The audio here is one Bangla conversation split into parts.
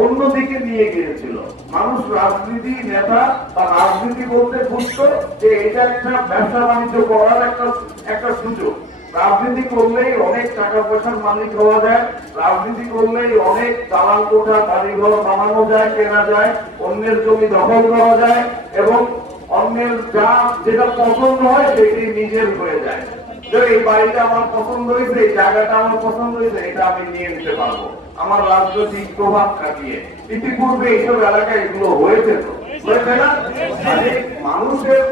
অন্যদিকে নিয়ে গিয়েছিল। মানুষ রাজনীতি নেতা বা রাজনীতি বলতে বুঝতো যে এটা একটা ব্যবসা বাণিজ্য করার একটা সুযোগ। রাজনীতি করলেই অনেক টাকা পয়সার মালিক হওয়া যায়, রাজনীতি করলেই অনেক দালাল কোঠা বাড়িঘর বানানো যায়, কেনা যায়, অন্যের জমি দখল করা যায় এবং অন্যের যেটা পছন্দ হয় সেটি নিজের হয়ে যায়। এই বাড়িটা আমার পছন্দ হয়েছে, এই জায়গাটা আমার পছন্দ হয়েছে, এটা আমি নিয়ে নিতে পারবো আমার রাজনৈতিক প্রভাব খাটিয়ে। ইতিপূর্বে এইসব এলাকায় এগুলো হয়েছে, তো হয়েছে না? মানুষের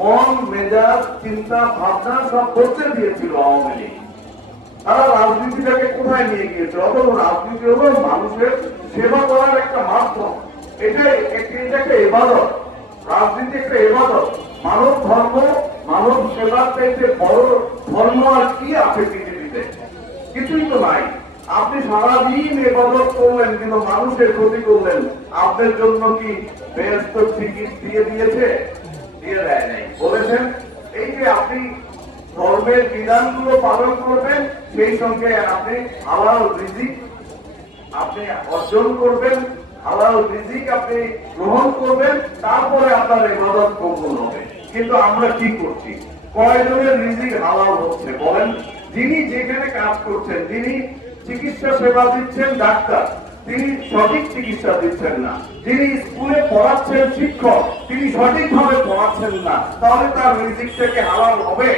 মন মেজাজ চিন্তা ভাবনা সব বদলে দিয়েছিল আওয়ামী লীগ। তারা রাজনীতিটাকে কোথায় নিয়ে গিয়েছে? অথচ রাজনীতি হলো মানুষের সেবা করার একটা মাধ্যম। এটাই একটা ইবাদত। রাজনীতি একটা ইবাদত। মানব ধর্ম, মানব সেবার চাইতে বড় ধর্ম আর কি আছে পৃথিবীতে? কিছুই তো নাই। আপনি সারাদিন ইবাদত করলেন কিন্তু মানুষের ক্ষতি করলেন, আপনার জন্য কি বেহেশত টিকিট দিয়ে দিয়েছে? দিয়ে দেয় নাই। বলেছেন এই যে আপনি ধর্মের বিধানগুলো পালন করবেন, সেই সঙ্গে আপনি হালাল রিজিক আপনি অর্জন করবেন, হালাল রিজিক আপনি গ্রহণ করবেন, তারপরে আপনার ইবাদত কবুল হবে। কিন্তু আমরা কি করছি? কয়জনের রিজিক হালাল হচ্ছে বলেন? যিনি যেখানে কাজ করছেন, যিনি চিকিৎসা সেবা দিচ্ছেন ডাক্তার, তিনি সঠিক চিকিৎসা দিচ্ছেন না। যিনি স্কুলে পড়াচ্ছেন শিক্ষক, তিনি সঠিকভাবে পড়াচ্ছেন না, তাহলে তার রিজিক থেকে হালাল হবে?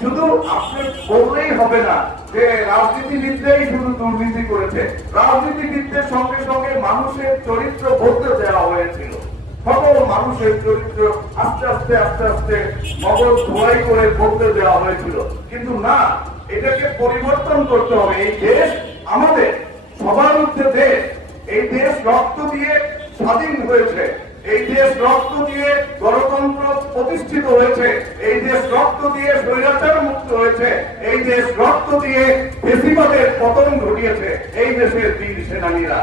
শুধু আপনি বললেই হবে না যে রাজনীতিবিদরাই শুধু দুর্নীতি করেছে। রাজনীতিবিদদের সঙ্গে সঙ্গে মানুষের চরিত্র বদলে দেওয়া হয়েছিল। সকল মানুষের চরিত্র আস্তে আস্তে আস্তে আস্তে মগজ ধোয়াই করে বদলে দেওয়া হয়েছিল। কিন্তু না, এটাকে পরিবর্তন করতে হবে। এই দেশ আমাদের সবার ঊর্ধ্বে দেশ। এই দেশ রক্ত দিয়ে স্বাধীন হয়েছে, এই দেশ রক্ত দিয়ে গণতন্ত্র প্রতিষ্ঠিত হয়েছে, এই দেশ রক্ত দিয়ে স্বৈরাচার মুক্ত হয়েছে, এই দেশ রক্ত দিয়ে ফ্যাসিবাদের পতন ঘটিয়েছে এই দেশের বীর সেনানীরা।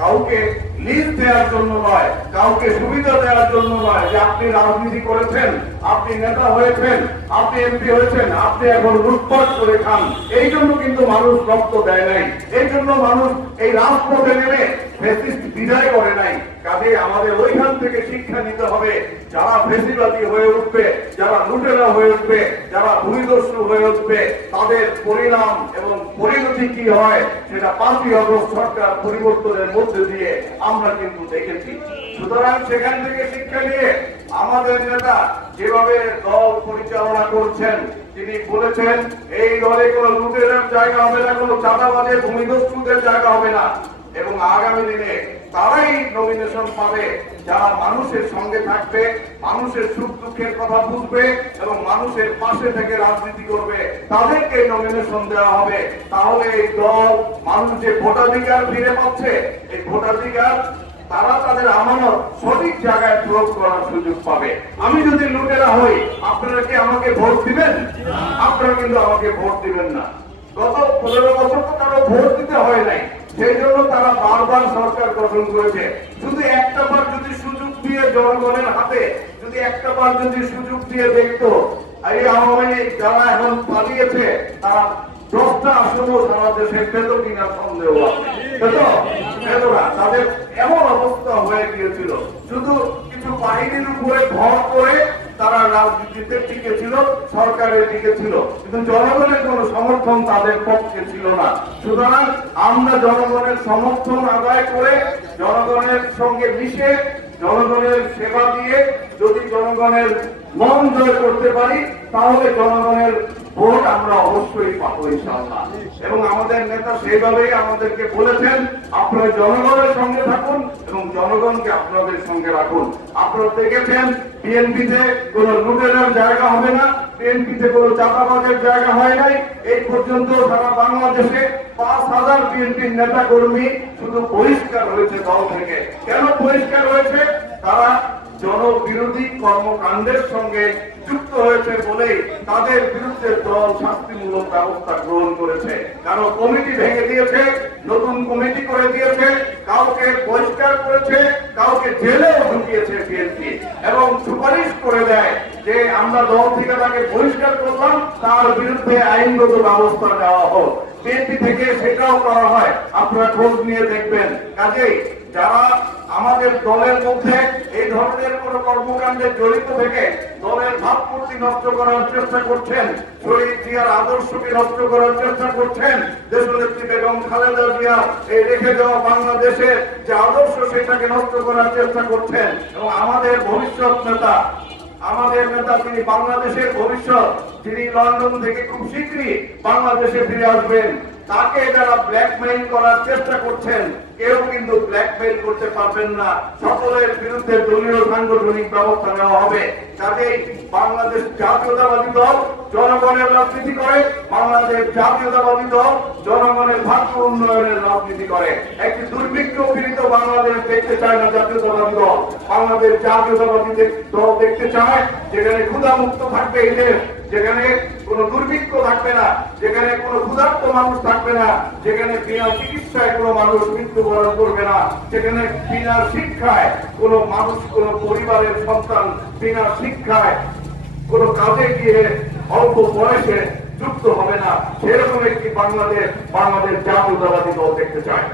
কাউকে লিজ দেওয়ার জন্য নয়, কাউকে সুবিধা দেওয়ার জন্য নয় যে আপনি রাজনীতি করেছেন, আপনি নেতা হয়েছেন, আপনি এমপি হয়েছেন, আপনি এখন লুটপাট করে খান, এই জন্য কিন্তু মানুষ রক্ত দেয় নাই। এই জন্য মানুষ এই রাজপথে নেমে ফ্যাসিস্ট বিদায় করে নাই। কাজে আমাদের ওইখান থেকে শিক্ষা নিতে হবে। যারা ফ্যাসিবাদী হয়ে উঠবে, যারা লুটেরা হয়ে উঠবে, যারা ভূমিদস্যু হয়ে উঠবে, তাদের পরিণাম এবং পরিণতি কি হয় সেটা 5ই আগস্ট সরকার পরিবর্তনের মধ্যে দিয়ে আমরা কিন্তু দেখেছি। সুতরাং সেখান থেকে শিক্ষা নিয়ে আমাদের নেতা যেভাবে দল পরিচালনা করছেন, তিনি বলেছেন এই দলে কোনো লুটেরার জায়গা হবে না, কোনো চাঁদাবাজের ভূমিদস্যুদের জায়গা হবে না। এবং আগামী দিনে তারাই নমিনেশন পাবে যারা মানুষের সঙ্গে থাকবে, মানুষের সুখ দুঃখের কথা বুঝবে এবং মানুষের পাশে থেকে রাজনীতি করবে, তাদেরকে নমিনেশন দেওয়া হবে। তাহলে এই দল মানুষ যে ভোটাধিকার ফিরে পাচ্ছে, এই ভোটাধিকার তারা তাদের আমানত সঠিক জায়গায় প্রয়োগ করার সুযোগ পাবে। আমি যদি লুটেরা হই, আপনারা কি আমাকে ভোট দিবেন? আপনারা কিন্তু আমাকে ভোট দিবেন না। গত 15 বছর তো কারো ভোট দিতে হয় নাই, সেই জন্য তারা বারবার সরকার গঠন করেছে। শুধু একটা বার যদি সুযোগ দিয়ে জনগণের হাতে যদি একটা বার যদি সুযোগ দিয়ে দেখতো, এই আওয়ামী লীগ যারা এখন পালিয়েছে তারা 10টা আসনও সারা দেশে পেত কিনা সন্দেহ আছে। তাদের এমন অবস্থা হয়ে গিয়েছিল, শুধু কিছু বাহিনীর উপরে ভর করে তারা রাজনীতিতে টিকে ছিল, সরকারের দিকে ছিল, কিন্তু জনগণের কোন সমর্থন তাদের পক্ষে ছিল না। সুতরাং আমরা জনগণের সমর্থন আদায় করে জনগণের সঙ্গে মিশে জনগণের সেবা দিয়ে যদি জনগণের মন জয় করতে পারি, তাহলে জনগণের ভোট আমরা অবশ্যই পাবো ইনশাআল্লাহ। এবং আমাদের নেতা সেইভাবেই আমাদেরকে বলেছেন, আপনারা জনগণের সঙ্গে থাকুন এবং জনগণকে আপনাদের সঙ্গে রাখুন। আপনারা দেখেছেন বিএনপিতে কোন লুটেরার জায়গা হবে না, বিএনপিতে কোন চাঁদাবাজের জায়গা হয় নাই। এই পর্যন্ত সারা বাংলাদেশে 5,000 বিএনপির নেতা কর্মী শুধু বহিষ্কার হয়েছে দল থেকে। কেন বহিষ্কার হয়েছে? তারা জনবিরোধী কর্মকাণ্ডের সঙ্গে যুক্ত হয়েছে বলেই তাদের বিরুদ্ধে দল শাস্তিমূলক ব্যবস্থা গ্রহণ করেছে। কারো কমিটি ভেঙে দিয়েছে, নতুন কমিটি করে দিয়েছে, কাউকে বহিষ্কার করেছে, কাউকে জেলেও ঢুকিয়েছে বিএনপি এবং সুপারিশ করে দেয় যে আমরা দল থেকে তাকে বহিষ্কার করলাম, তার বিরুদ্ধে আইনগত ব্যবস্থা নেওয়া হোক। বিএনপি থেকে সেটাও করা হয়, আপনারা খোঁজ নিয়ে দেখবেন। কাজেই যারা আমাদের দলের মধ্যে এই ধরনের কোন কর্মকাণ্ডে জড়িত থেকে দলের ভাবমূর্তি নষ্ট করার চেষ্টা করছেন, শহীদ জিয়ার আদর্শকে নষ্ট করার চেষ্টা করছেন, দেশনেত্রী বেগম খালেদা জিয়া এই রেখে দেওয়া বাংলাদেশের যে আদর্শ সেটাকে নষ্ট করার চেষ্টা করছেন, এবং আমাদের ভবিষ্যৎ নেতা, আমাদের নেতা তিনি বাংলাদেশের ভবিষ্যৎ, যিনি লন্ডন থেকে খুব শীঘ্রই বাংলাদেশে ফিরে আসবেন, তাকে যারা ব্ল্যাকমেইল করার চেষ্টা করছেন, কেউ কিন্তু ব্ল্যাকমেইল করতে পারবেন না। সকলের বিরুদ্ধে দলীয় সাংগঠনিক ব্যবস্থা নেওয়া হবে। কাজেই বাংলাদেশ জাতীয়তাবাদী দল জনগণের রাজনীতি করে, বাংলাদেশ জাতীয়তাবাদী দল জনগণের ভাগ্য উন্নয়নের রাজনীতি করে। একটি দুর্ভিক্ষ পীড়িত বাংলাদেশ দেখতে চায় না জাতীয়তাবাদী দল। বাংলাদেশ জাতীয়তাবাদী দল দেখতে চায় যেখানে ক্ষুধামুক্ত থাকবে এই দেশ, যেখানে কোনো দুর্ভিক্ষ থাকবে না, যেখানে কোনো ক্ষুধার্ত মানুষ থাকবে না, যেখানে বিনা চিকিৎসায় কোনো মানুষ মৃত্যুবরণ করবে না, যেখানে বিনা শিক্ষায় কোনো মানুষ, কোনো পরিবারের সন্তান বিনা শিক্ষায় কোনো কাজে গিয়ে অল্প বয়সে যুক্ত হবে না। সেরকম একটি বাংলাদেশ জাতীয়তাবাদী দল দেখতে চায়।